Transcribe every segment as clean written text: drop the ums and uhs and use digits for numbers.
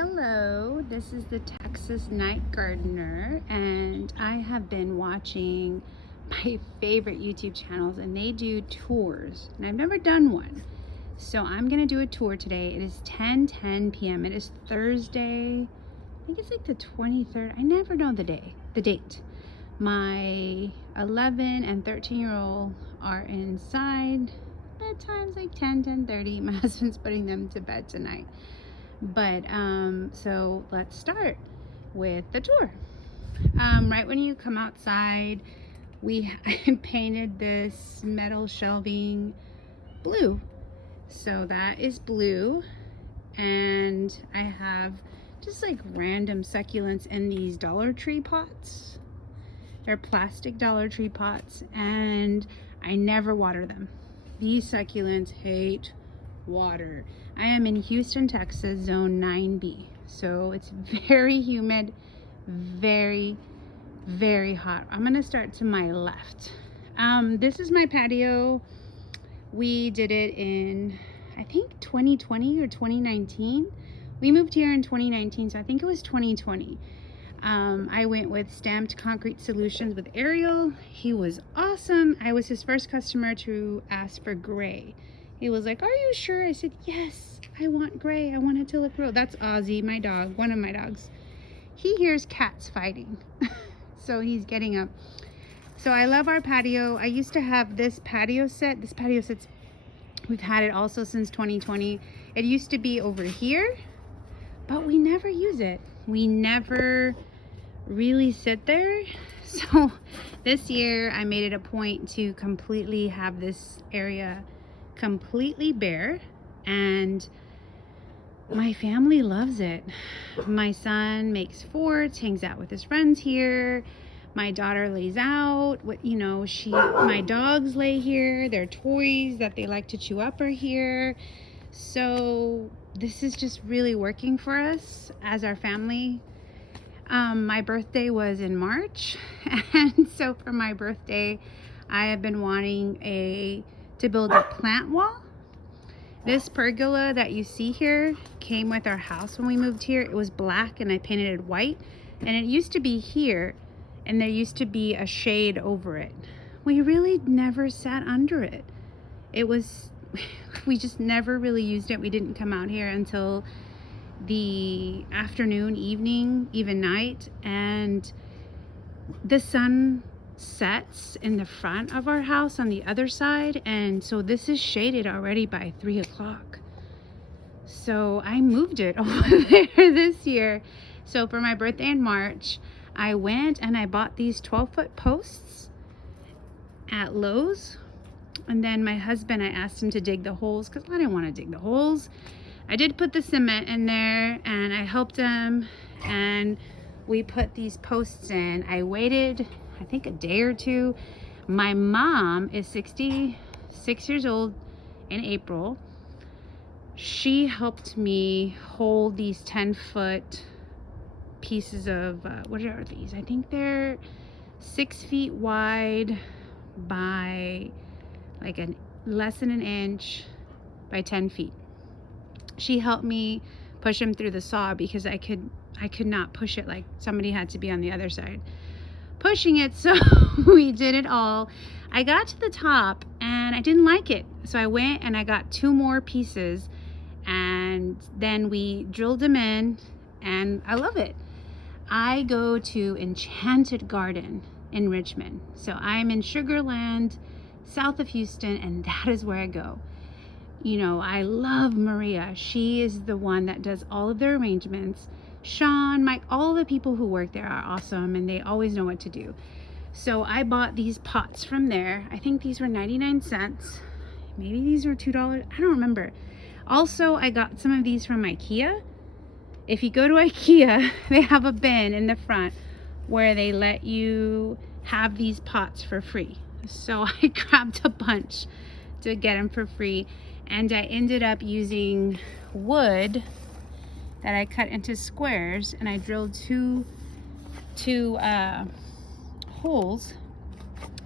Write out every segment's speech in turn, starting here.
Hello, this is the Texas Night Gardener, and I have been watching my favorite YouTube channels, and they do tours, and I've never done one. So I'm gonna do a tour today. It is 10:10 p.m. It is Thursday. I think it's like the 23rd. I never know the date. My 11 and 13-year-old are inside. Bedtime's like 10:30. My husband's putting them to bed tonight. But so let's start with the tour. Right when you come outside, I painted this metal shelving blue. So that is blue, and I have just like random succulents in these Dollar Tree pots. They're plastic Dollar Tree pots, and I never water them. These succulents hate water. I am in Houston, Texas, zone 9B. So it's very humid, very, very hot. I'm gonna start to my left. This is my patio. We did it in, I think 2020 or 2019. We moved here in 2019, so I think it was 2020. I went with Stamped Concrete Solutions with Ariel. He was awesome. I was his first customer to ask for gray. He was like, "Are you sure?" I said, "Yes, I want gray. I want it to look real." That's Ozzy, my dog, one of my dogs. He hears cats fighting, so he's getting up. So I love our patio. I used to have this patio set. We've had it also since 2020. It used to be over here, but we never use it. We never really sit there. So this year I made it a point to completely have this area completely bare, and my family loves it. My son makes forts, hangs out with his friends here. My daughter lays out. My dogs lay here. Their toys that they like to chew up are here. So this is just really working for us as our family. My birthday was in March, and so for my birthday I have been wanting to build a plant wall. This pergola that you see here came with our house when we moved here. It was black and I painted it white, and it used to be here, and there used to be a shade over it. We really never sat under it. We just never really used it. We didn't come out here until the afternoon, evening, even night, and the sun sets in the front of our house on the other side, and so this is shaded already by 3 o'clock. So I moved it over there this year. So for my birthday in March, I went and I bought these 12-foot posts at Lowe's, and then my husband, I asked him to dig the holes because I didn't want to dig the holes. I did put the cement in there, and I helped him, and we put these posts in. I waited, I think, a day or two. My mom is 66 years old in April. She helped me hold these 10-foot pieces of, what are these? I think they're 6 feet wide by like less than an inch by 10 feet. She helped me push them through the saw because I could not push it. Like, somebody had to be on the other side pushing it. So we did it all. I got to the top and I didn't like it, so I went and I got 2 more pieces, and then we drilled them in, and I love it. I go to Enchanted Garden in Richmond, so I'm in Sugar Land, south of Houston, and that is where I go. I love Maria. She is the one that does all of the arrangements. Sean, Mike, all the people who work there are awesome, and they always know what to do. So I bought these pots from there. I think these were 99 cents. Maybe these were $2. I don't remember. Also, I got some of these from IKEA. If you go to IKEA, they have a bin in the front where they let you have these pots for free. So I grabbed a bunch to get them for free. And I ended up using wood that I cut into squares, and I drilled two holes,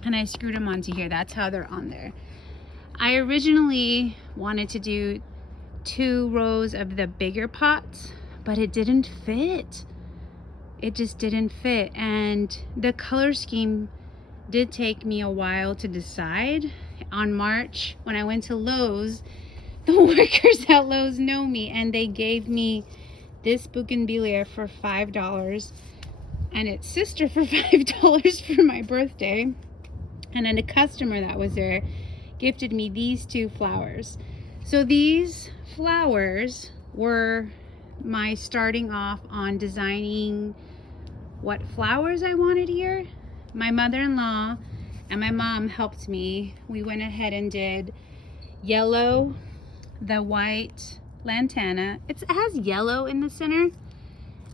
and I screwed them onto here. That's how they're on there. I originally wanted to do 2 rows of the bigger pots, but it didn't fit. It just didn't fit. And the color scheme did take me a while to decide. On March, when I went to Lowe's, the workers at Lowe's know me, and they gave me this bougainvillea for $5 and its sister for $5 for my birthday. And then a customer that was there gifted me these two flowers. So these flowers were my starting off on designing what flowers I wanted here. My mother-in-law and my mom helped me. We went ahead and did yellow, the white lantana. It has yellow in the center,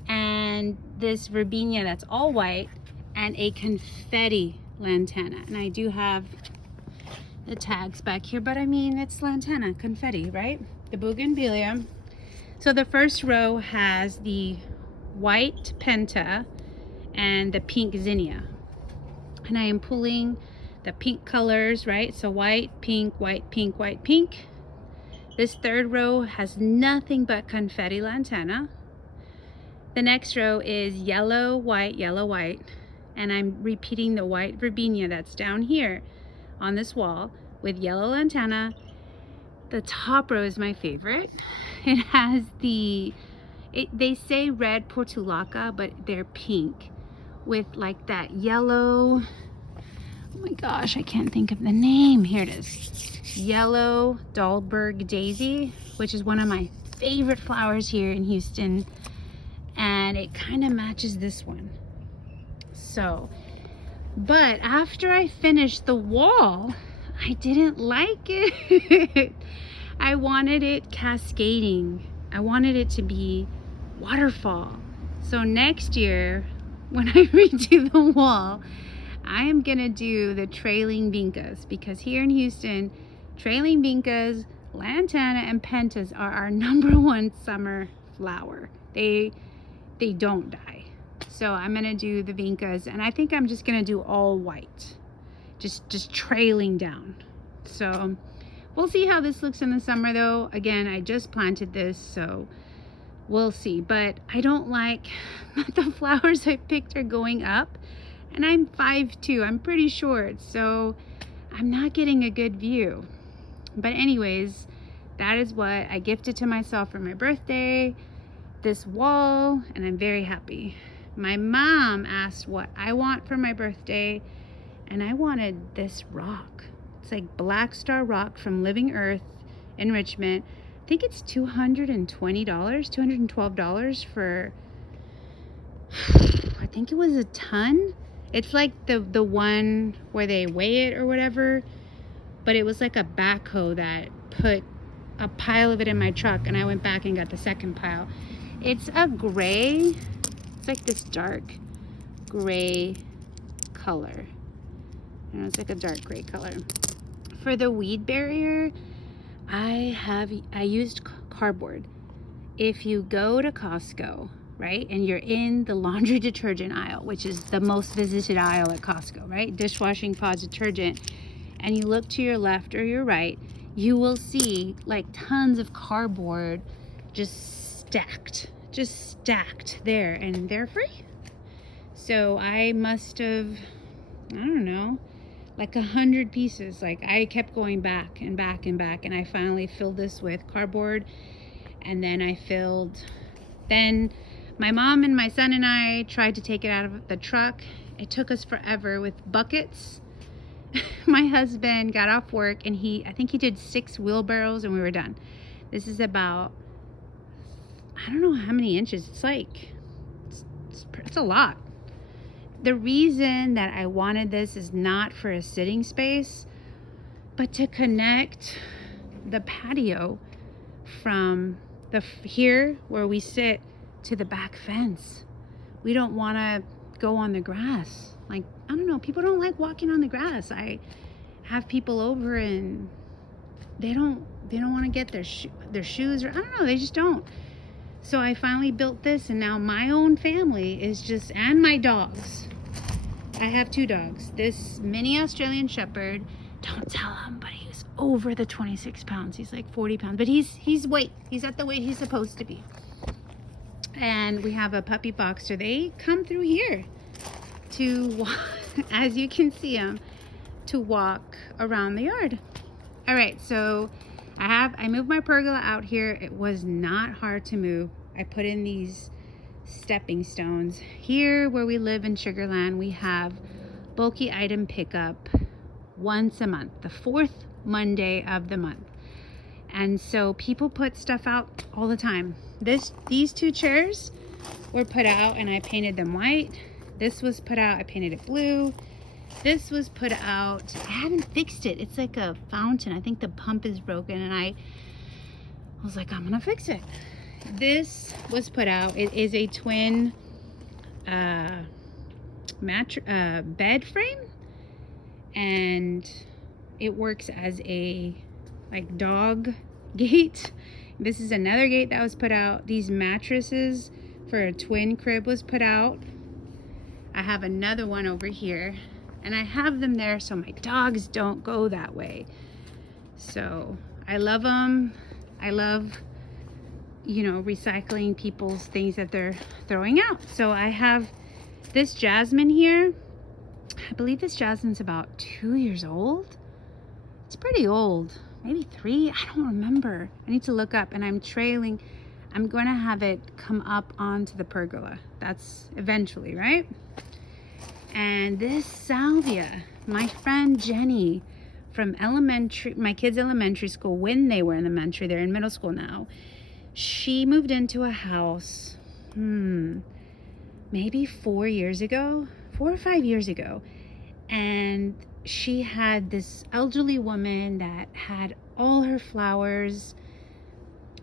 and this verbena that's all white, and a confetti lantana. And I do have the tags back here, but I mean, it's lantana, confetti, right? The bougainvillea. So the first row has the white penta and the pink zinnia. And I am pulling the pink colors, right? So white, pink, white, pink, white, pink. This third row has nothing but confetti lantana. The next row is yellow, white, yellow, white. And I'm repeating the white verbena that's down here on this wall with yellow lantana. The top row is my favorite. It has they say red portulaca, but they're pink with like that yellow, oh my gosh, I can't think of the name. Here it is. Yellow Dahlberg daisy, which is one of my favorite flowers here in Houston. And it kind of matches this one. So, but after I finished the wall, I didn't like it. I wanted it cascading. I wanted it to be waterfall. So next year, when I redo the wall, I am gonna do the trailing vincas, because here in Houston, trailing vincas, lantana, and pentas are our #1 summer flower. They don't die. So I'm gonna do the vincas, and I think I'm just gonna do all white, just trailing down. So we'll see how this looks in the summer though. Again, I just planted this, so we'll see. But I don't like that the flowers I picked are going up, and I'm 5'2", I'm pretty short, so I'm not getting a good view. But anyways, that is what I gifted to myself for my birthday, this wall, and I'm very happy. My mom asked what I want for my birthday, and I wanted this rock. It's like Black Star Rock from Living Earth in Richmond. I think it's $220, $212 for, I think it was a ton. It's like the one where they weigh it or whatever, but it was like a backhoe that put a pile of it in my truck, and I went back and got the second pile. It's a gray, it's like this dark gray color. You know, it's like a dark gray color. For the weed barrier, I used cardboard. If you go to Costco, right, and you're in the laundry detergent aisle, which is the most visited aisle at Costco, right, dishwashing pods detergent, and you look to your left or your right, you will see like tons of cardboard just stacked there, and they're free. So I must have, I don't know, like 100 pieces. Like I kept going back and back and back, and I finally filled this with cardboard. And then then my mom and my son and I tried to take it out of the truck. It took us forever with buckets. My husband got off work, and I think he did 6 wheelbarrows, and we were done. This is about, I don't know how many inches. It's like, it's a lot. The reason that I wanted this is not for a sitting space, but to connect the patio from here where we sit to the back fence. We don't want to go on the grass. Like, I don't know, people don't like walking on the grass. I have people over, and they don't want to get their shoes, or I don't know, they just don't. So I finally built this, and now my own family is just, and my dogs. I have 2 dogs. This mini Australian Shepherd, don't tell him, but he's over the 26 pounds. He's like 40 pounds, but he's at the weight he's supposed to be. And we have a puppy boxer. They come through here to, as you can see them, to walk around the yard. All right, so I moved my pergola out here. It was not hard to move. I put in these stepping stones. Here where we live in Sugarland, we have bulky item pickup once a month, the fourth Monday of the month. And so people put stuff out all the time. These two chairs were put out and I painted them white. This was put out, I painted it blue. This was put out, I haven't fixed it. It's like a fountain. I think the pump is broken and I was like, I'm gonna fix it. This was put out. It is a twin bed frame, and it works as a like dog gate. This is another gate that was put out. These mattresses for a twin crib was put out. I have another one over here, and I have them there so my dogs don't go that way. So I love them. I love, you know, recycling people's things that they're throwing out. So I have this jasmine here. I believe this jasmine's about 2 years old. It's pretty old, maybe 3, I don't remember. I need to look up. And I'm going to have it come up onto the pergola. That's eventually, right? And this salvia, my friend Jenny from my kids' elementary school, when they were in elementary, they're in middle school now. She moved into a house, maybe 4 years ago, 4 or 5 years ago. And she had this elderly woman that had all her flowers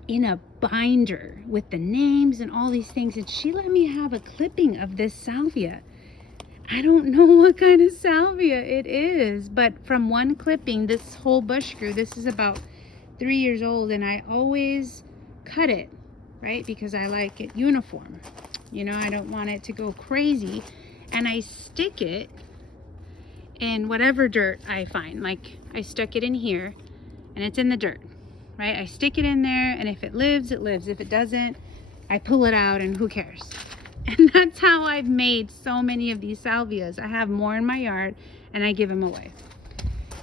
in a binder with the names and all these things. And she let me have a clipping of this salvia. I don't know what kind of salvia it is, but from one clipping, this whole bush grew. This is about 3 years old, and I always cut it, right? Because I like it uniform. You know, I don't want it to go crazy. And I stick it in whatever dirt I find. Like I stuck it in here and it's in the dirt, right? I stick it in there, and if it lives, it lives. If it doesn't, I pull it out and who cares? And that's how I've made so many of these salvias. I have more in my yard and I give them away.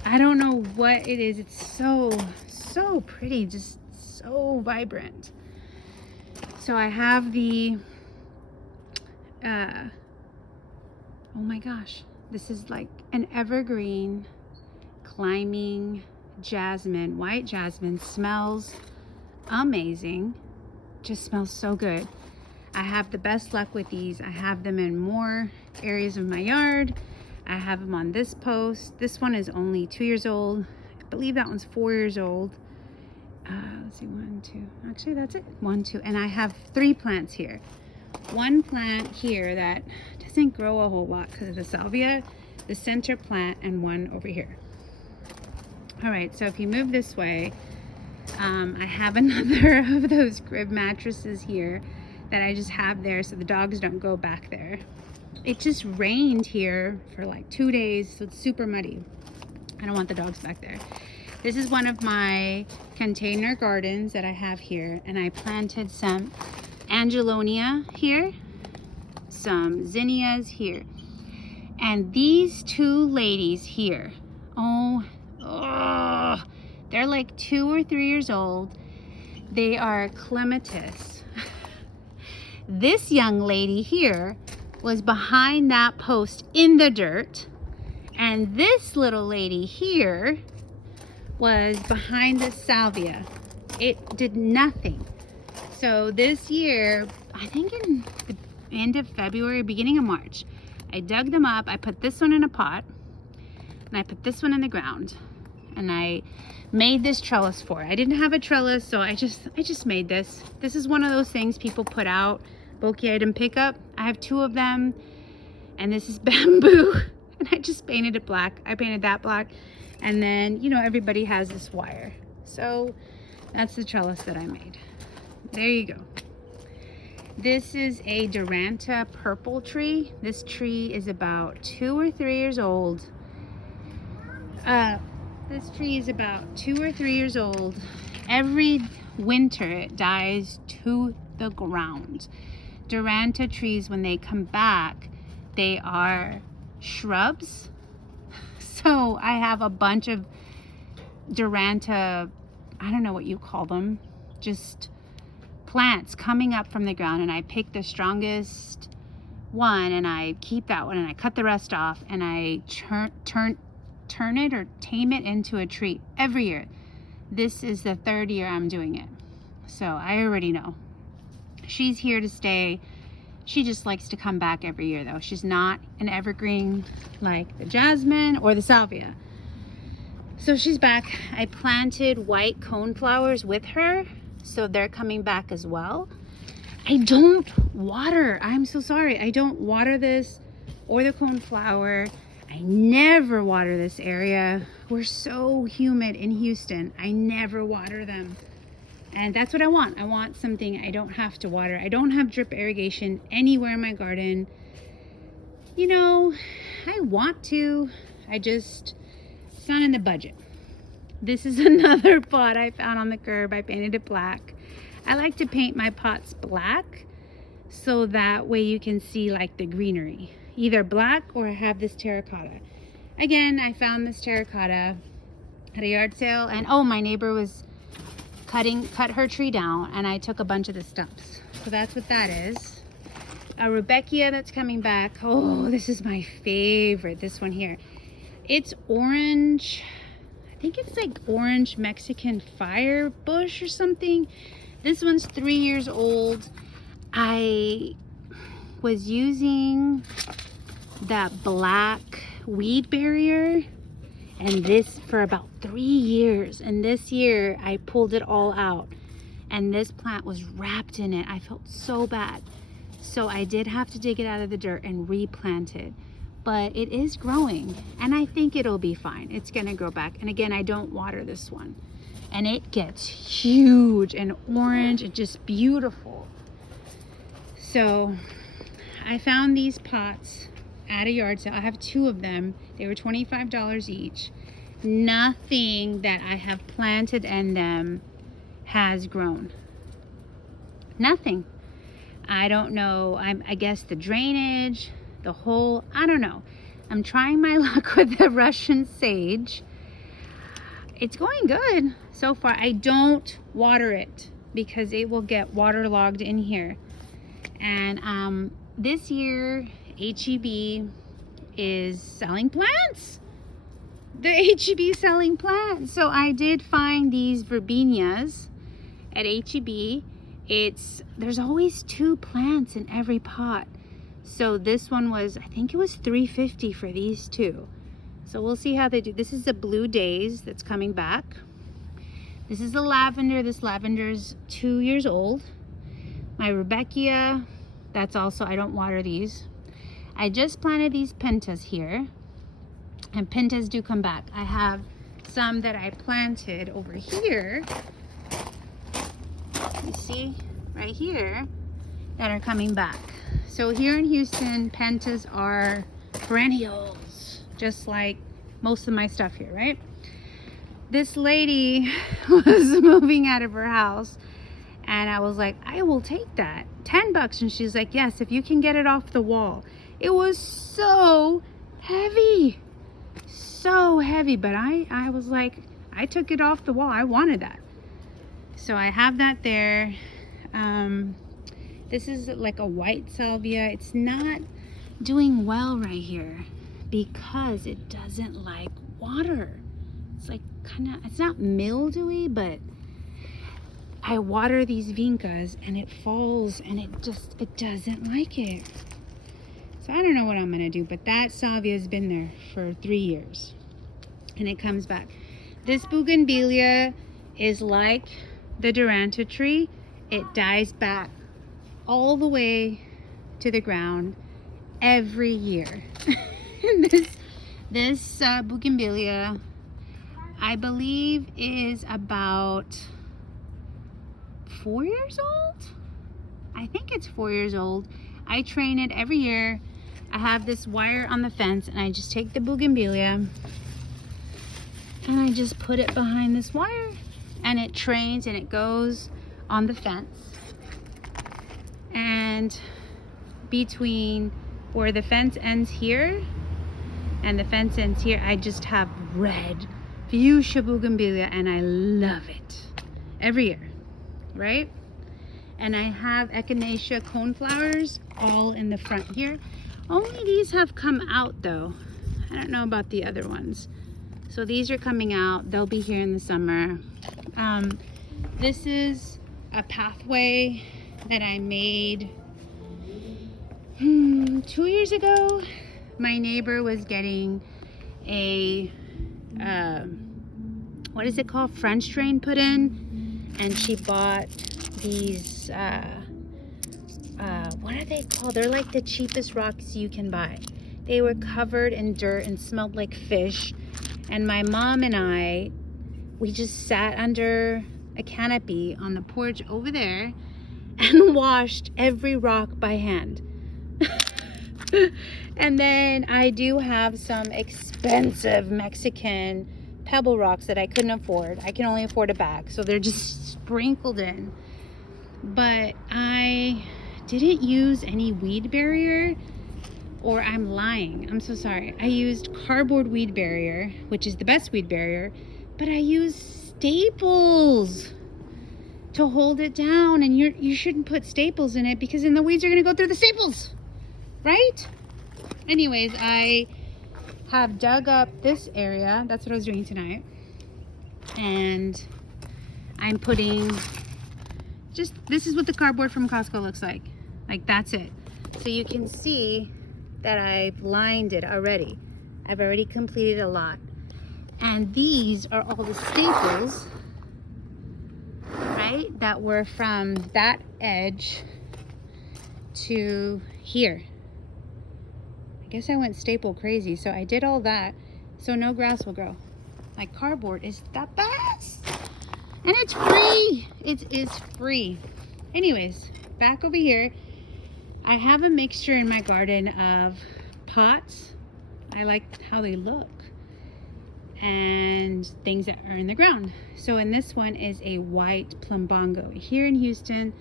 I don't know what it is. It's so pretty, just so vibrant. So I have the, oh my gosh, this is like an evergreen climbing jasmine, white jasmine. Smells amazing, just smells so good. I have the best luck with these. I have them in more areas of my yard. I have them on this post. This one is only 2 years old. I believe that one's 4 years old. Let's see, 1, 2. Actually, that's it. 1, 2. And I have 3 plants here. One plant here that doesn't grow a whole lot because of the salvia, the center plant, and one over here. All right, so if you move this way, I have another of those crib mattresses here that I just have there so the dogs don't go back there. It just rained here for like 2 days, so it's super muddy. I don't want the dogs back there. This is one of my container gardens that I have here, and I planted some angelonia here, some zinnias here, and these 2 ladies here, they're like 2 or 3 years old. They are clematis. This young lady here was behind that post in the dirt, and this little lady here was behind the salvia. It did nothing. So this year, I think in the end of February, beginning of March, I dug them up. I put this one in a pot, and I put this one in the ground, and I made this trellis for it. I didn't have a trellis, so I just made this. This is one of those things people put out, bulky item pickup. I have 2 of them, and this is bamboo, and I just painted it black. I painted that black, and then, you know, everybody has this wire. So that's the trellis that I made. There you go. This is a Duranta purple tree. This tree is about 2 or 3 years old. This tree is about 2 or 3 years old. Every winter it dies to the ground. Duranta trees, when they come back, they are shrubs. So I have a bunch of Duranta, I don't know what you call them, just plants coming up from the ground, and I pick the strongest one and I keep that one and I cut the rest off, and I turn it or tame it into a tree every year. This is the 3rd year I'm doing it. So I already know. She's here to stay. She just likes to come back every year though. She's not an evergreen like the jasmine or the salvia. So she's back. I planted white coneflowers with her, so they're coming back as well. I don't water. I'm so sorry. I don't water this or the coneflower. I never water this area. We're so humid in Houston. I never water them. And that's what I want. I want something I don't have to water. I don't have drip irrigation anywhere in my garden. You know, I want to. It's not in the budget. This is another pot I found on the curb. I painted it black. I like to paint my pots black so that way you can see like the greenery. Either black or I have this terracotta. Again, I found this terracotta at a yard sale, and oh, my neighbor was cut her tree down, and I took a bunch of the stumps. So that's what that is. A Rudbeckia that's coming back. Oh, this is my favorite, this one here. It's orange. I think it's like orange Mexican fire bush or something. This one's 3 years old. I was using that black weed barrier and this for about 3 years, and this year I pulled it all out and this plant was wrapped in it. I felt so bad, so I did have to dig it out of the dirt and replant it, but it is growing and I think it'll be fine. It's gonna grow back. And again, I don't water this one, and it gets huge and orange and just beautiful. So I found these pots at a yard sale. I have 2 of them. They were $25 each. Nothing that I have planted in them has grown. Nothing. I don't know. I guess the drainage, the hole, I don't know. I'm trying my luck with the Russian sage. It's going good so far. I don't water it because it will get waterlogged in here. And this year HEB is selling plants. The HEB is selling plants. So I did find these verbenias at HEB. There's always 2 plants in every pot. So this one was, I think it was $3.50 for these 2. So we'll see how they do. This is the Blue Days that's coming back. This is the lavender. This lavender is 2 years old. My Rudbeckia, that's also, I don't water these. I just planted these pentas here, and pentas do come back. I have some that I planted over here. You see right here that are coming back. So here in Houston, pentas are perennials, just like most of my stuff here, right? This lady was moving out of her house, and I was like, I will take that, $10. And she's like, yes, if you can get it off the wall. It was so heavy, but I was like, I took it off the wall. I wanted that. So I have that there. This is like a white salvia. It's not doing well right here because it doesn't like water. It's like it's not mildewy, but I water these vincas and it falls and it doesn't like it. So I don't know what I'm gonna do, but that salvia has been there for 3 years and it comes back. This bougainvillea is like the Duranta tree. It dies back all the way to the ground every year. this bougainvillea, I believe, is about 4 years old. I think it's 4 years old. I train it every year. I have this wire on the fence and I just take the bougainvillea and I just put it behind this wire and it trains and it goes on the fence. And between where the fence ends here and the fence ends here, I just have red fuchsia bougainvillea, and I love it every year, right? And I have echinacea coneflowers all in the front here. Only these have come out though. I don't know about the other ones. So these are coming out. They'll be here in the summer. This is a pathway that I made 2 years ago. My neighbor was getting a what is it called, French drain put in, and she bought these what are they called? They're like the cheapest rocks you can buy. They were covered in dirt and smelled like fish, and my mom and we just sat under a canopy on the porch over there and washed every rock by hand. And then I do have some expensive Mexican pebble rocks that I couldn't afford. I can only afford a bag, so they're just sprinkled in. But I didn't use any weed barrier, or I'm lying. I'm so sorry. I used cardboard weed barrier, which is the best weed barrier, but I used staples to hold it down, and you shouldn't put staples in it because then the weeds are gonna go through the staples, right? Anyways, I have dug up this area. That's what I was doing tonight. And I'm putting this is what the cardboard from Costco looks like. Like, that's it. So you can see that I've lined it already. I've already completed a lot. And these are all the staples, right, that were from that edge to here. I guess I went staple crazy, so I did all that so no grass will grow. Like, cardboard is the best, and it's free. It is free. Anyways, back over here, I have a mixture in my garden of pots. I like how they look, and things that are in the ground. So in this one is a white plumbongo. Here in Houston,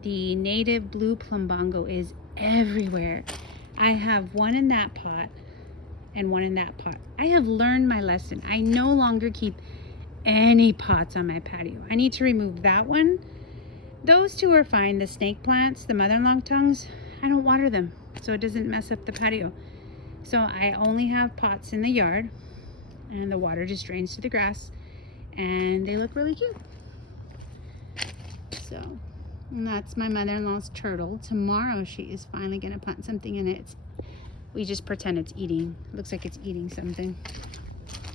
the native blue plumbongo is everywhere. I have one in that pot and one in that pot. I have learned my lesson. I no longer keep any pots on my patio. I need to remove that one. Those two are fine. The snake plants, the mother-in-law tongues, I don't water them, so it doesn't mess up the patio. So I only have pots in the yard, and the water just drains to the grass, and they look really cute. So, and that's my mother-in-law's turtle. Tomorrow she is finally gonna put something in it. We just pretend it's eating. It looks like it's eating something.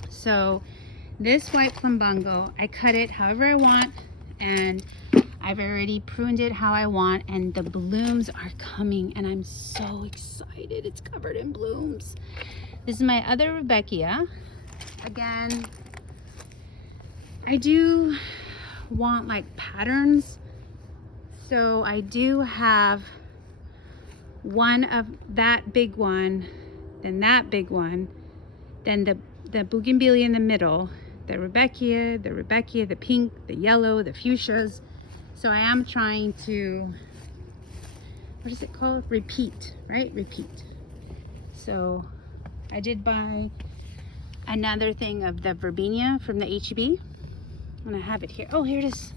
So this white plumbongo, I cut it however I want, and I've already pruned it how I want, and the blooms are coming, and I'm so excited. It's covered in blooms. This is my other Rudbeckia. Again, I do want like patterns. So I do have one of that big one, then that big one, then the bougainvillea in the middle, the Rudbeckia, the pink, the yellow, the fuchsias. So I am trying to, what is it called? Repeat, right? Repeat. So I did buy another thing of the verbena from the H-E-B. And I have it here. Oh, here it is.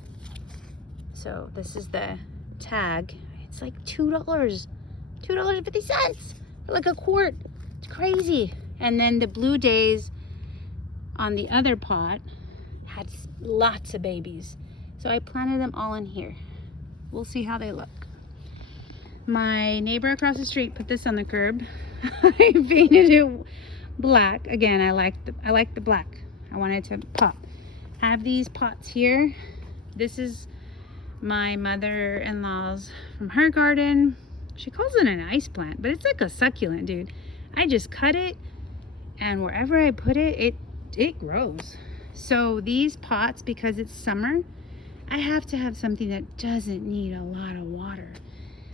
So this is the tag. It's like $2, $2.50 for like a quart. It's crazy. And then the blue days on the other pot had lots of babies. So I planted them all in here. We'll see how they look. My neighbor across the street put this on the curb. I painted it black. Again, I like the black. I wanted to pop. I have these pots here. This is my mother-in-law's from her garden. She calls it an ice plant, but it's like a succulent, dude. I just cut it, and wherever I put it, it grows. So these pots, because it's summer, I have to have something that doesn't need a lot of water.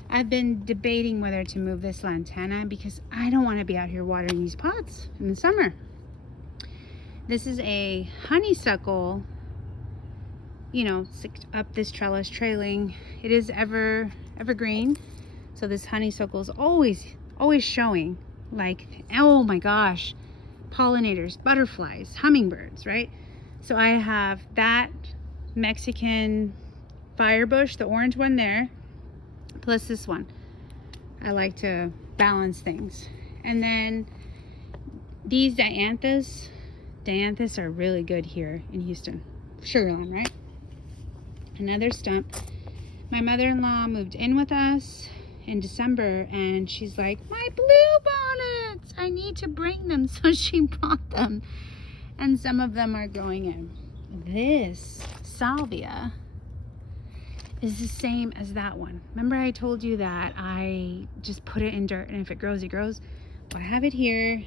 I've been debating whether to move this lantana because I don't want to be out here watering these pots in the summer. This is a honeysuckle, you know, up this trellis trailing. It is evergreen, So this honeysuckle is always showing, like, oh my gosh, pollinators, butterflies, hummingbirds, right? So I have that Mexican firebush, the orange one there, plus this one. I like to balance things. And then these dianthus are really good here in Houston. Sugarland, right? Another stump. My mother-in-law moved in with us in December, and she's like, my blue bonnets, I need to bring them. So she brought them, and some of them are growing in. This salvia is the same as that one. Remember I told you that I just put it in dirt, and if it grows, it grows? Well, I have it here,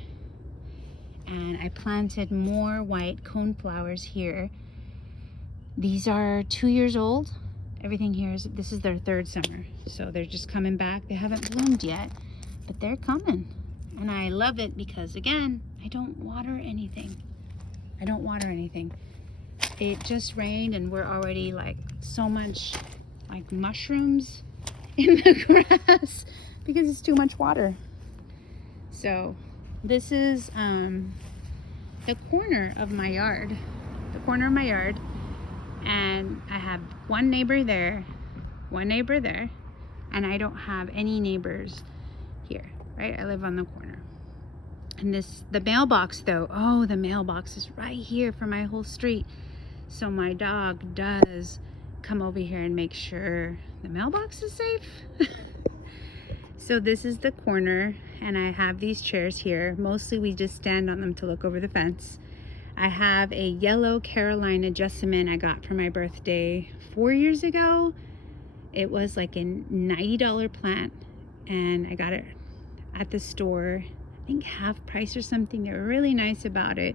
and I planted more white cone flowers here. These are 2 years old. Everything here is, this is their 3rd summer. So they're just coming back. They haven't bloomed yet, but they're coming. And I love it because, again, I don't water anything. I don't water anything. It just rained and we're already like so much like mushrooms in the grass because it's too much water. So this is the corner of my yard. The corner of my yard. And I have one neighbor there, and I don't have any neighbors here, right? I live on the corner. And the mailbox though, oh, the mailbox is right here for my whole street. So my dog does come over here and make sure the mailbox is safe. So this is the corner, and I have these chairs here. Mostly we just stand on them to look over the fence. I have a yellow Carolina jessamine I got for my birthday 4 years ago. It was like a $90 plant, and I got it at the store. I think half price or something. They were really nice about it.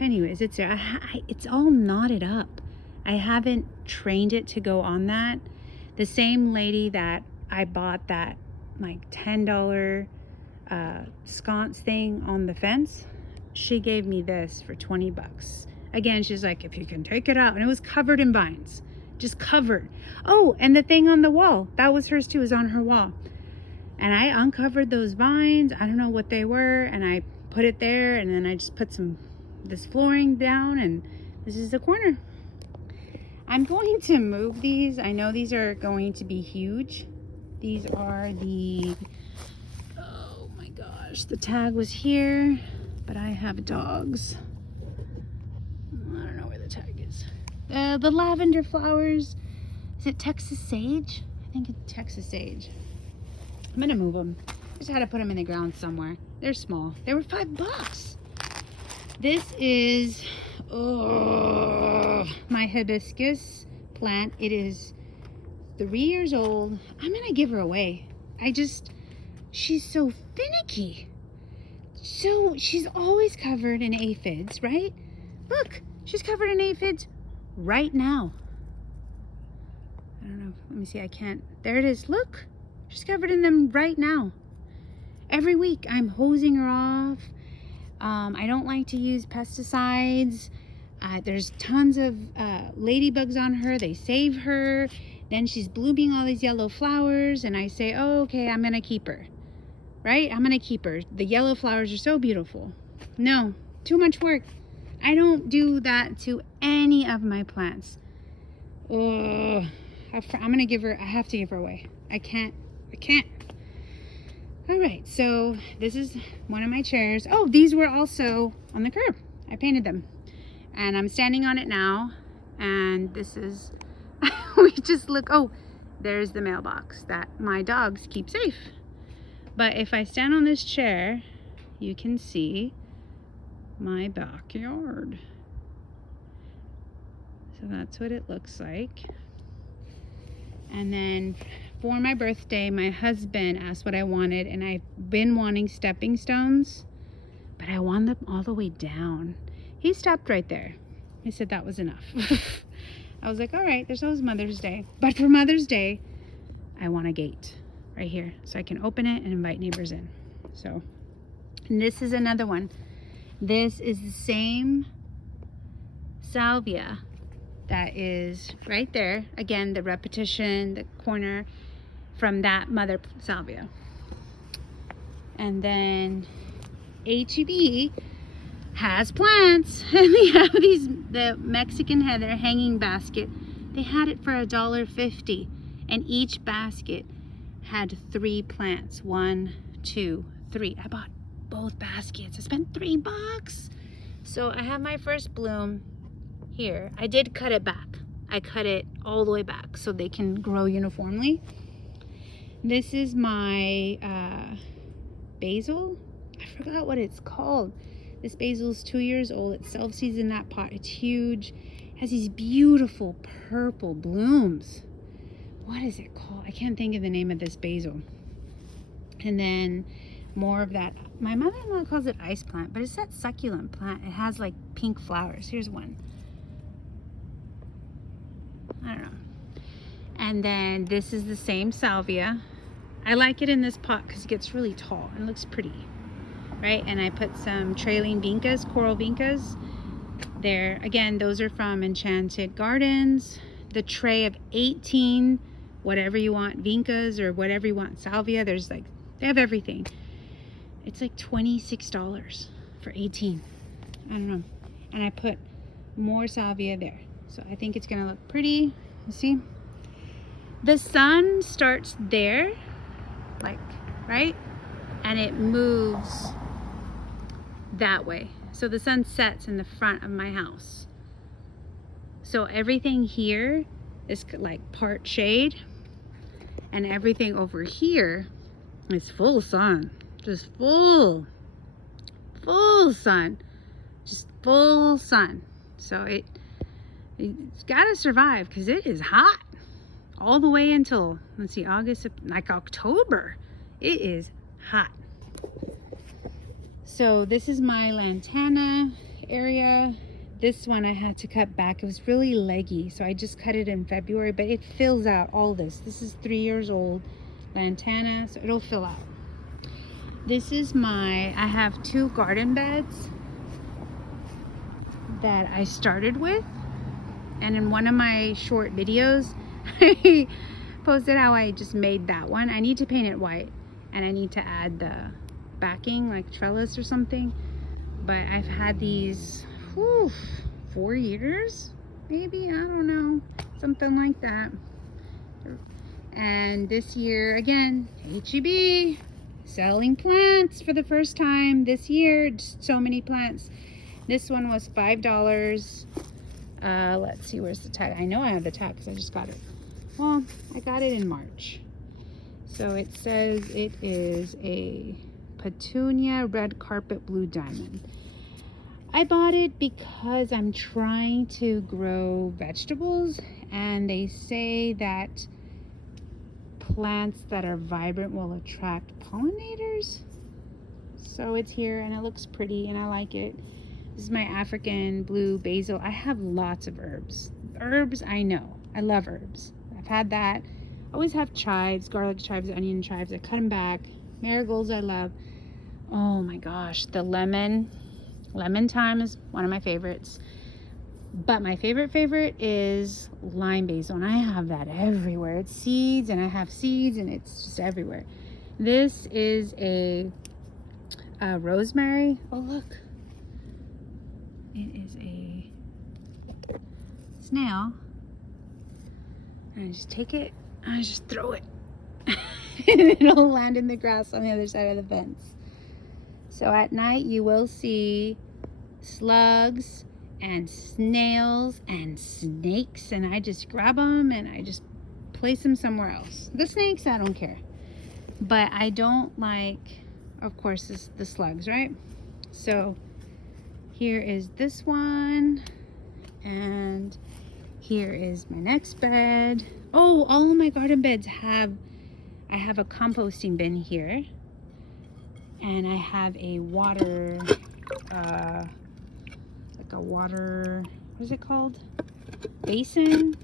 Anyways, it's there. It's all knotted up. I haven't trained it to go on that. The same lady that I bought that like $10 sconce thing on the fence, she gave me this for 20 bucks. Again, she's like, if you can take it out. And it was covered in vines, just covered. Oh, and the thing on the wall, that was hers too, it was on her wall. And I uncovered those vines. I don't know what they were. And I put it there, and then I just put this flooring down, and this is the corner. I'm going to move these. I know these are going to be huge. These are oh my gosh, the tag was here. But I have dogs. I don't know where the tag is. The lavender flowers. Is it Texas sage? I think it's Texas sage. I'm gonna move them. Just had to put them in the ground somewhere. They're small. They were $5. This is my hibiscus plant. It is 3 years old. I'm gonna give her away. She's so finicky. So she's always covered in aphids, right? Look, she's covered in aphids right now. I don't know. Let me see. I can't. There it is. Look, she's covered in them right now. Every week I'm hosing her off. I don't like to use pesticides. There's tons of ladybugs on her. They save her. Then she's blooming all these yellow flowers, and I say, oh, okay, I'm gonna keep her. Right? I'm gonna keep her. The yellow flowers are so beautiful. No, too much work. I don't do that to any of my plants. I'm gonna give her, I have to give her away. I can't. All right, so this is one of my chairs. Oh, these were also on the curb. I painted them. And I'm standing on it now. And this is, we just look, oh, there's the mailbox that my dogs keep safe. But if I stand on this chair, you can see my backyard. So that's what it looks like. And then for my birthday, my husband asked what I wanted, and I've been wanting stepping stones, but I want them all the way down. He stopped right there. He said that was enough. I was like, all right, there's always Mother's Day. But for Mother's Day, I want a gate right here so I can open it and invite neighbors in. So, and this is another one. This is the same salvia that is right there. Again, the repetition, the corner. from that mother salvia. And then HEB has plants, and they have the Mexican heather hanging basket. They had it for $1.50, and each basket had 3 plants. 1, 2, 3. I bought both baskets. I spent $3. So I have my first bloom here. I did cut it back. I cut it all the way back so they can grow uniformly. This is my basil. I forgot what it's called. This basil is 2 years old. It self-seeds in that pot. It's huge. It has these beautiful purple blooms. What is it called? I can't think of the name of this basil. And then more of that. My mother-in-law calls it ice plant, but it's that succulent plant. It has like pink flowers. Here's one. I don't know. And then this is the same salvia. I like it in this pot because it gets really tall and looks pretty, right? And I put some trailing vincas, coral vincas there. Again, those are from Enchanted Gardens. The tray of 18, whatever you want, vincas or whatever you want, salvia. There's like, they have everything. It's like $26 for 18. I don't know. And I put more salvia there. So I think it's gonna look pretty. You see? The sun starts there, like, right? And it moves that way. So the sun sets in the front of my house. So everything here is like part shade, and everything over here is full sun. Just full sun. Just full sun. So it's gotta survive because it is hot all the way until, let's see, August, like October. It is hot. So this is my lantana area. This one I had to cut back. It was really leggy, so I just cut it in February, but it fills out all this. This is 3 years old lantana, so it'll fill out. This is I have 2 garden beds that I started with, and in one of my short videos I posted how I just made that one. I need to paint it white, and I need to add the backing like trellis or something, but I've had these 4 years maybe, I don't know, something like that. And this year again, HEB selling plants for the first time this year. Just so many plants. This one was $5. Let's see, where's the tag? I know I have the tag because I just got it. Well, I got it in March. So it says it is a Petunia Red Carpet Blue Diamond. I bought it because I'm trying to grow vegetables, and they say that plants that are vibrant will attract pollinators. So it's here and it looks pretty and I like it. This is my African blue basil. I have lots of herbs. Herbs, I know. I love herbs. I've had that. I always have chives, garlic chives, onion chives. I cut them back. Marigolds I love. Oh my gosh, the lemon thyme is one of my favorites. But my favorite is lime basil, and I have that everywhere. It's seeds, and I have seeds, and it's just everywhere. This is a rosemary. Oh look, it is a snail. And I just take it, and I just throw it, and it'll land in the grass on the other side of the fence. So at night you will see slugs and snails and snakes, and I just grab them and I just place them somewhere else. The snakes, I don't care, but I don't like, of course, the slugs, right? So here is this one, and here is my next bed. Oh, all of my garden beds I have a composting bin here, and I have a water what is it called, basin,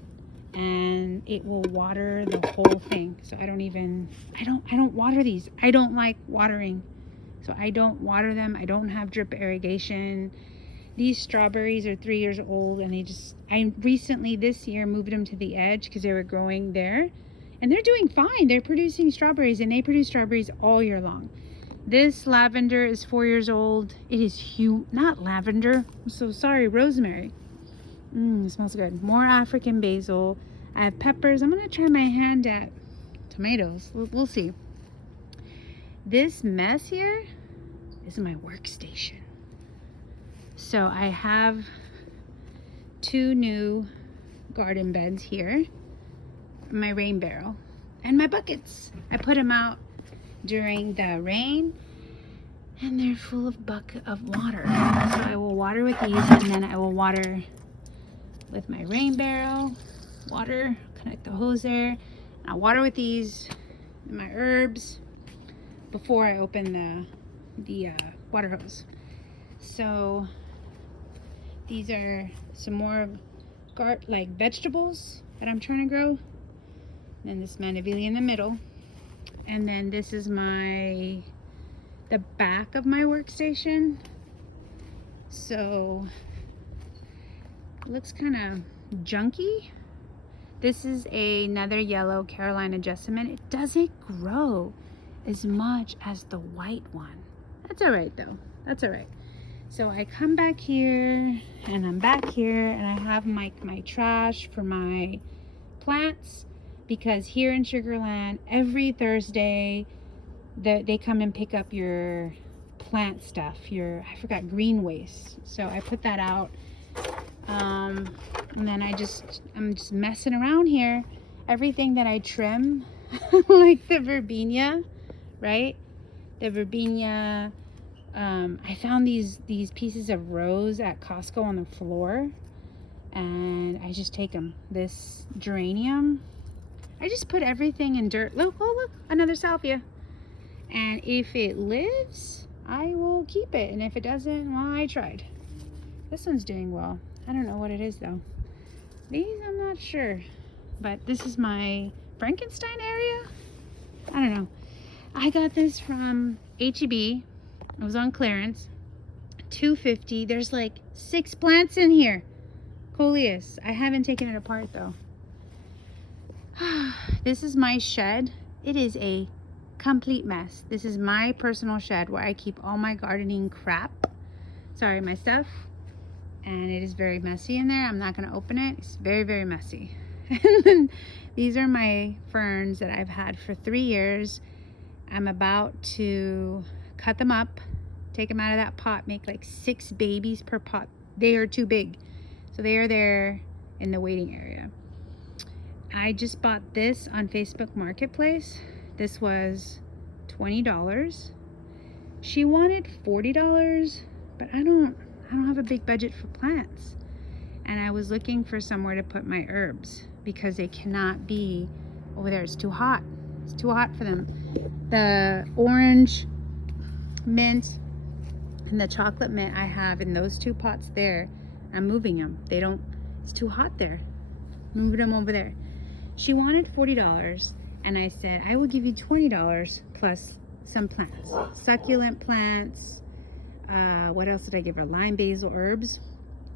and it will water the whole thing. So I don't water these. I don't like watering, so I don't water them. I don't have drip irrigation. These strawberries are 3 years old, and I recently this year moved them to the edge because they were growing there And they're doing fine. They're producing strawberries, and they produce strawberries all year long. This lavender is 4 years old. It is huge. Not lavender. I'm so sorry. Rosemary. It smells good. More African basil. I have peppers. I'm going to try my hand at tomatoes. We'll see. This mess here is my workstation. So I have 2 new garden beds here. My rain barrel and my buckets. I put them out during the rain and they're full of bucket of water. So I will water with these, and then I will water with my rain barrel. Water, connect the hose there. I'll water with these, my herbs, before I open the water hose. So these are some more like vegetables that I'm trying to grow. And this mandevilla in the middle. And then this is the back of my workstation. So it looks kind of junky. This is another yellow Carolina jessamine. It doesn't grow as much as the white one. That's all right though. That's all right. So I come back here and I'm back here and I have my trash for my plants, because here in Sugar Land every Thursday they come and pick up your plant stuff, I forgot, green waste. So I put that out, and then I'm just messing around here. Everything that I trim like the verbena, right? The verbena, I found these pieces of rose at Costco on the floor, and I just take them. This geranium, I just put everything in dirt. Look, oh look, another salvia. And if it lives, I will keep it. And if it doesn't, well, I tried. This one's doing well. I don't know what it is though. These, I'm not sure. But this is my Frankenstein area. I don't know. I got this from H-E-B. It was on clearance. $2.50. There's like 6 plants in here. Coleus. I haven't taken it apart though. This is my shed. It is a complete mess. This is my personal shed where I keep all my gardening crap. Sorry, my stuff. And it is very messy in there. I'm not going to open it. It's very, very messy. And then these are my ferns that I've had for 3 years. I'm about to cut them up, take them out of that pot, make like 6 babies per pot. They are too big. So they are there in the waiting area. I just bought this on Facebook Marketplace. This was $20. She wanted $40, but I don't have a big budget for plants. And I was looking for somewhere to put my herbs because they cannot be over there. It's too hot. It's too hot for them. The orange mint and the chocolate mint I have in those 2 pots there, I'm moving them. It's too hot there. Moving them over there. She wanted $40, and I said, I will give you $20 plus some plants. Succulent plants. What else did I give her? Lime, basil, herbs.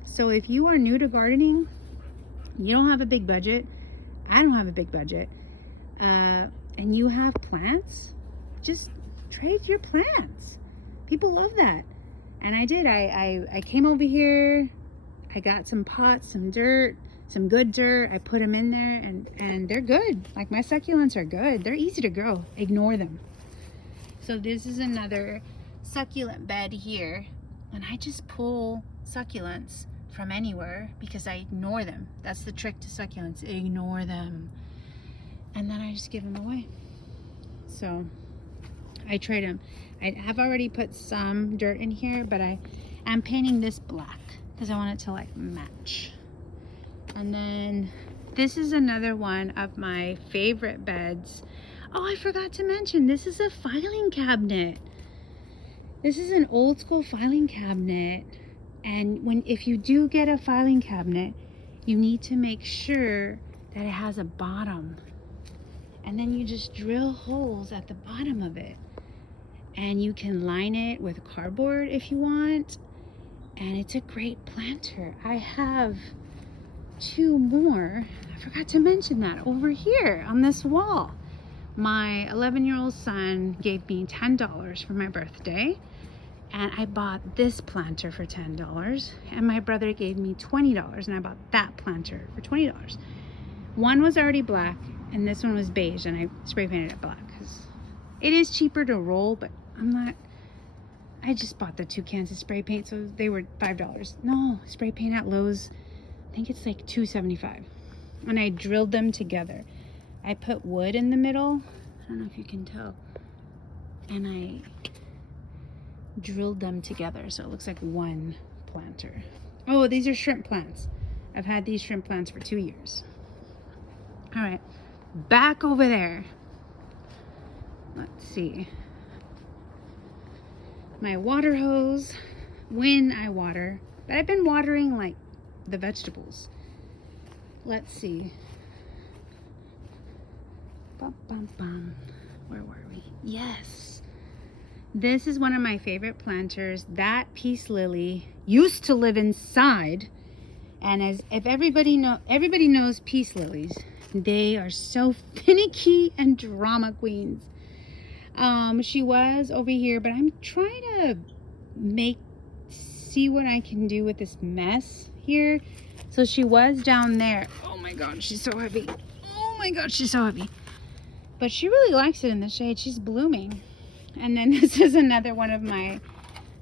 So if you are new to gardening, you don't have a big budget, I don't have a big budget, and you have plants, just trade your plants. People love that. And I did. I came over here, I got some pots, some dirt, some good dirt. I put them in there, and they're good. Like, my succulents are good. They're easy to grow. Ignore them. So this is another succulent bed here, and I just pull succulents from anywhere because I ignore them. That's the trick to succulents. Ignore them. And then I just give them away. So I trade them. I have already put some dirt in here, but I'm painting this black because I want it to like match. And then this is another one of my favorite beds. Oh, I forgot to mention, this is a filing cabinet. This is an old school filing cabinet. And if you do get a filing cabinet, you need to make sure that it has a bottom. And then you just drill holes at the bottom of it. And you can line it with cardboard if you want. And it's a great planter. I have two more. I forgot to mention that over here on this wall. My 11-year-old son gave me $10 for my birthday, and I bought this planter for $10, and my brother gave me $20, and I bought that planter for $20. One was already black, and this one was beige, and I spray painted it black because it is cheaper to roll, but I just bought the 2 cans of spray paint, so they were $5. No, spray paint at Lowe's, I think it's like $2.75. And I drilled them together. I put wood in the middle. I don't know if you can tell. And I drilled them together, so it looks like one planter. Oh, these are shrimp plants. I've had these shrimp plants for 2 years. All right, back over there. Let's see. My water hose, when I water, but I've been watering like the vegetables. Let's see. Bum, bum, bum. Where were we? Yes. This is one of my favorite planters. That peace lily used to live inside. And as if everybody knows peace lilies, they are so finicky and drama queens. She was over here, but I'm trying to see what I can do with this mess here. So she was down there. Oh my God, she's so heavy. Oh my God, she's so heavy. But she really likes it in the shade. She's blooming. And then this is another one of my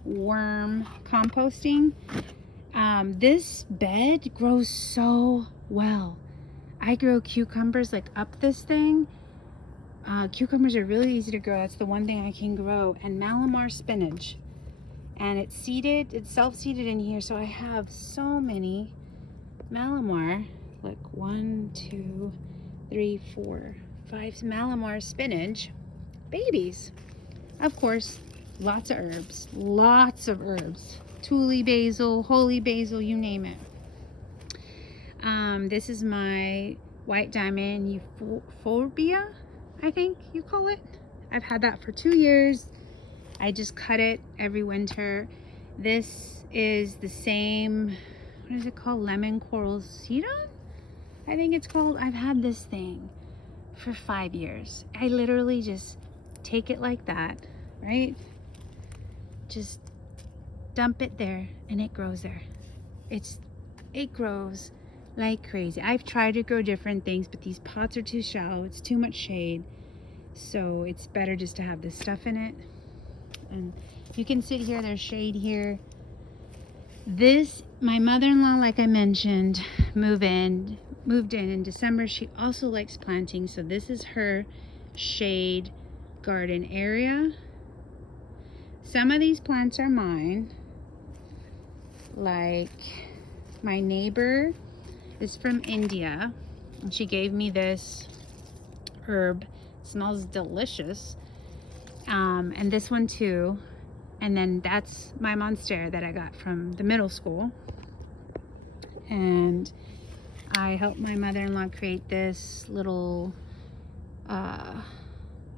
worm composting. This bed grows so well. I grow cucumbers like up this thing. Cucumbers are really easy to grow. That's the one thing I can grow. And Malamar spinach. And it's seeded, it's self-seeded in here. So I have so many Malamar. Look, 1, 2, 3, 4, 5 Malamar spinach babies. Of course, lots of herbs. Lots of herbs. Tule basil, holy basil, you name it. This is my white diamond euphorbia, I think you call it. I've had that for 2 years. I just cut it every winter. This is the same, what is it called? Lemon coral sedum? I think it's called. I've had this thing for 5 years. I literally just take it like that, right? Just dump it there and it grows there. It grows like crazy. I've tried to grow different things, but these pots are too shallow. It's too much shade. So it's better just to have this stuff in it. And you can sit here, there's shade here. This, my mother-in-law, like I mentioned, moved in December. She also likes planting, so this is her shade garden area. Some of these plants are mine. Like my neighbor is from India, and she gave me this herb. It smells delicious. And this one too. And then that's my monstera that I got from the middle school. And I helped my mother-in-law create this little,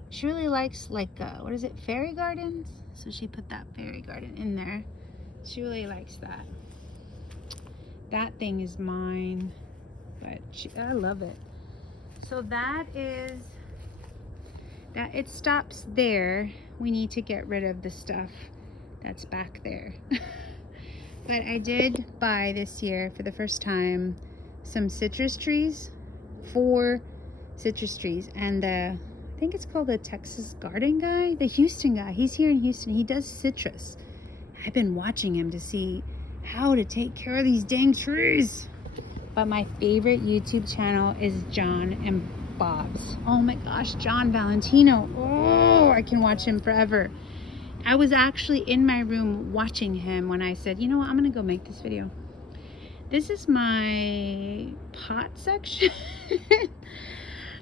she really likes like, what is it, fairy gardens? So she put that fairy garden in there. She really likes that. That thing is mine, but I love it. So that is, that it stops there. We need to get rid of the stuff that's back there. But I did buy this year for the first time some citrus trees, 4 citrus trees, and I think it's called the Texas Garden guy, the Houston guy. He's here in Houston. He does citrus. I've been watching him to see how to take care of these dang trees. But my favorite YouTube channel is John and Bob's. Oh my gosh, John Valentino. Oh, I can watch him forever. I was actually in my room watching him when I said, you know what, I'm gonna go make this video. This is my pot section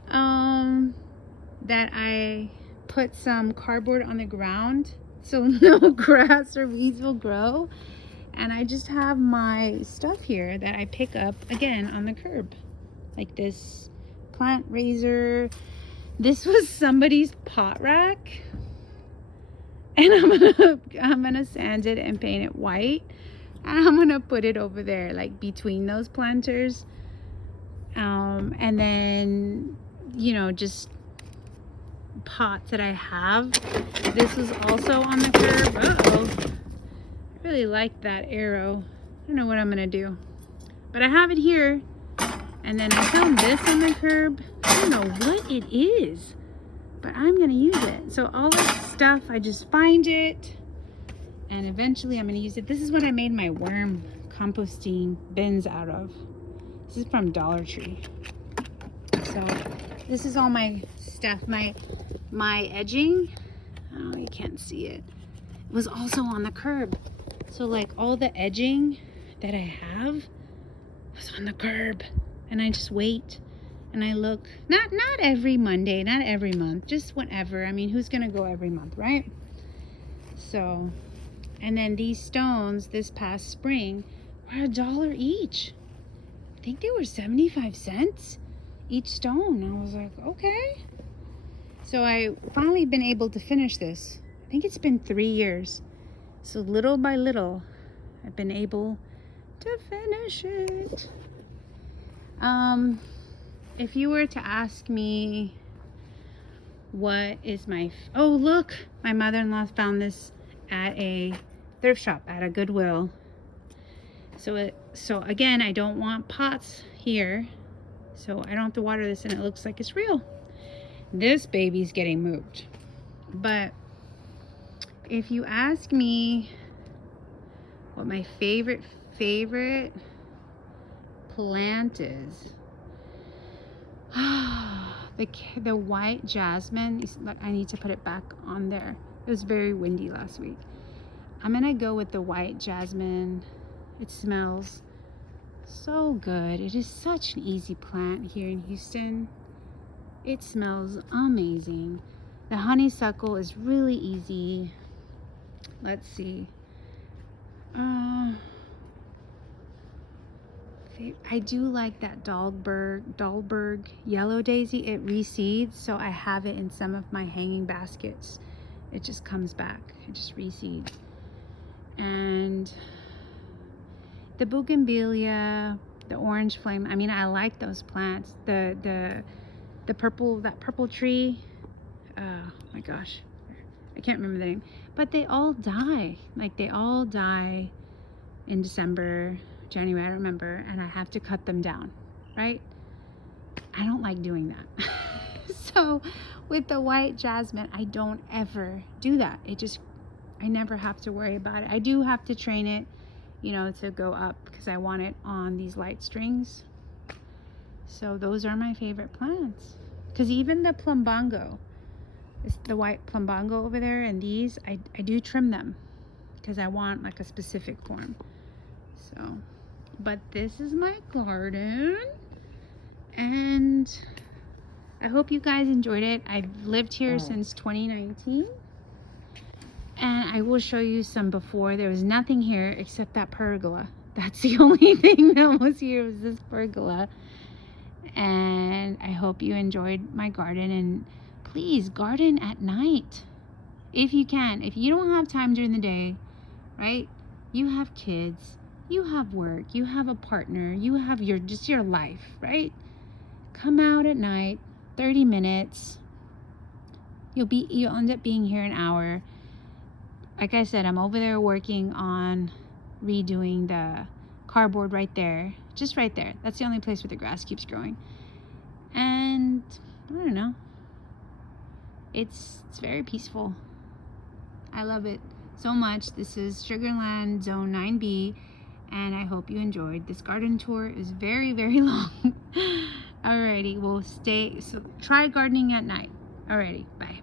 that I put some cardboard on the ground so no grass or weeds will grow. And I just have my stuff here that I pick up again on the curb, like this plant raiser. This was somebody's pot rack, and I'm gonna sand it and paint it white, and I'm gonna put it over there, like between those planters. And then, you know, just pots that I have. This was also on the curb. Uh-oh. I really like that arrow. I don't know what I'm gonna do, but I have it here. And then I found this on the curb. I don't know what it is, but I'm gonna use it. So all this stuff, I just find it, and eventually I'm gonna use it. This is what I made my worm composting bins out of. This is from Dollar Tree. So this is all my stuff. My edging, oh, you can't see it, it was also on the curb. So like all the edging that I have was on the curb, and I just wait and I look, not every Monday, not every month, just whenever. I mean, who's gonna go every month, right? So, and then these stones this past spring were $1 each. I think they were 75 cents each stone. I was like, okay. So I finally been able to finish this. I think it's been 3 years. So little by little, I've been able to finish it. If you were to ask me what is my, oh look, my mother-in-law found this at a thrift shop, at a Goodwill. So again, I don't want pots here, so I don't have to water this, and it looks like it's real. This baby's getting moved. But if you ask me what my favorite plant is, the white jasmine. I need to put it back on there. It was very windy last week. I'm gonna go with the white jasmine. It smells so good. It is such an easy plant here in Houston. It smells amazing. The honeysuckle is really easy. Let's see. I do like that Dahlberg yellow daisy. It reseeds, so I have it in some of my hanging baskets. It just comes back. It just reseeds. And the bougainvillea, the orange flame. I mean, I like those plants. The purple, that purple tree. Oh my gosh, I can't remember the name. But they all die. Like they all die in December, January, I don't remember, and I have to cut them down, right? I don't like doing that. So with the white jasmine, I don't ever do that. I never have to worry about it. I do have to train it, you know, to go up because I want it on these light strings. So those are my favorite plants. Because even the plumbago, it's the white plumbago over there, and these, I do trim them because I want like a specific form. So, but this is my garden, and I hope you guys enjoyed it. I've lived here since 2019, and I will show you some before. There was nothing here except that pergola. That's the only thing that was here, was this pergola. And I hope you enjoyed my garden, and please garden at night if you can. If you don't have time during the day, right? You have kids, you have work, you have a partner, you have your life, right? Come out at night, 30 minutes. You'll end up being here an hour. Like I said, I'm over there working on redoing the cardboard right there, just right there. That's the only place where the grass keeps growing. And I don't know, it's very peaceful. I love it so much. This is Sugarland Zone 9B, and I hope you enjoyed this garden tour. It was very, very long. Alrighty, so try gardening at night. Alrighty, bye.